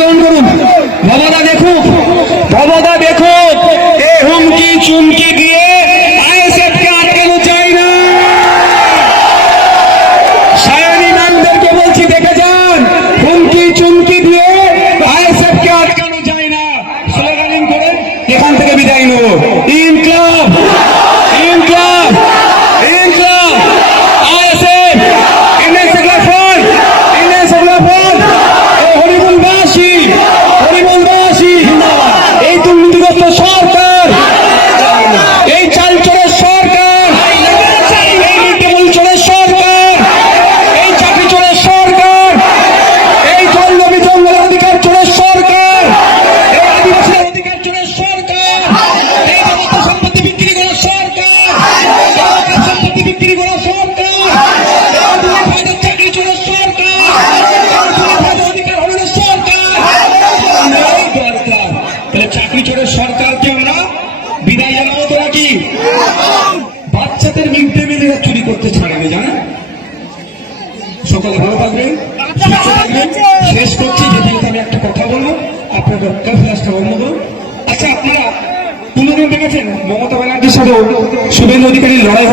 গ্রহণ করুন। ভবদা দেখুক, ভবদা দেখুক, এ হুমকি চুমকি দিয়ে আইএসএফ কে আটকানো যায় না। সায়নী ম্যামদেরকে বলছি দেখে যান, হুমকি চুমকি দিয়ে আইএসএফ কে আটকানো যায় না। স্লোগানিং করে এখান থেকে বিদায় নেব। ইনকলাব, ইনকলাব, ইনকলাব, আইএসএফ, এই দুর্নীতিগ্রস্ত সরকার, এই চালচোরের সরকার, এই মিডডে চোরের সরকার, এই চাকরি চোরের সরকার, এই জলনবী জঙ্গলের অধিকার চোরের সরকার, এই আদিবাসীর অধিকার চোরের সরকার, এই জগত সম্পত্তি বিক্রি করার সরকার, সম্পত্তি বিক্রি করার সরকার, চাকরি চোরের সরকার, অধিকার হরণের সরকার। তাহলে চাকরি চোরের সরকারকে আমরা বিদায় জানাবো তো নাকি? বাচ্চাদের মিড ডে মিল চুরি করতে ছাড়বে, জানেন? সকালে ভালো থাকবেন, সুস্থ থাকবেন। শেষ করছি, যেতে আমি একটা কথা বলবো, আপনাদের ফ্ল্যাশটা বন্ধ করুন। আচ্ছা, আপনারা কোনদিন দেখেছেন মমতা ব্যানার্জির সাথে শুভেন্দু অধিকারীর লড়াই?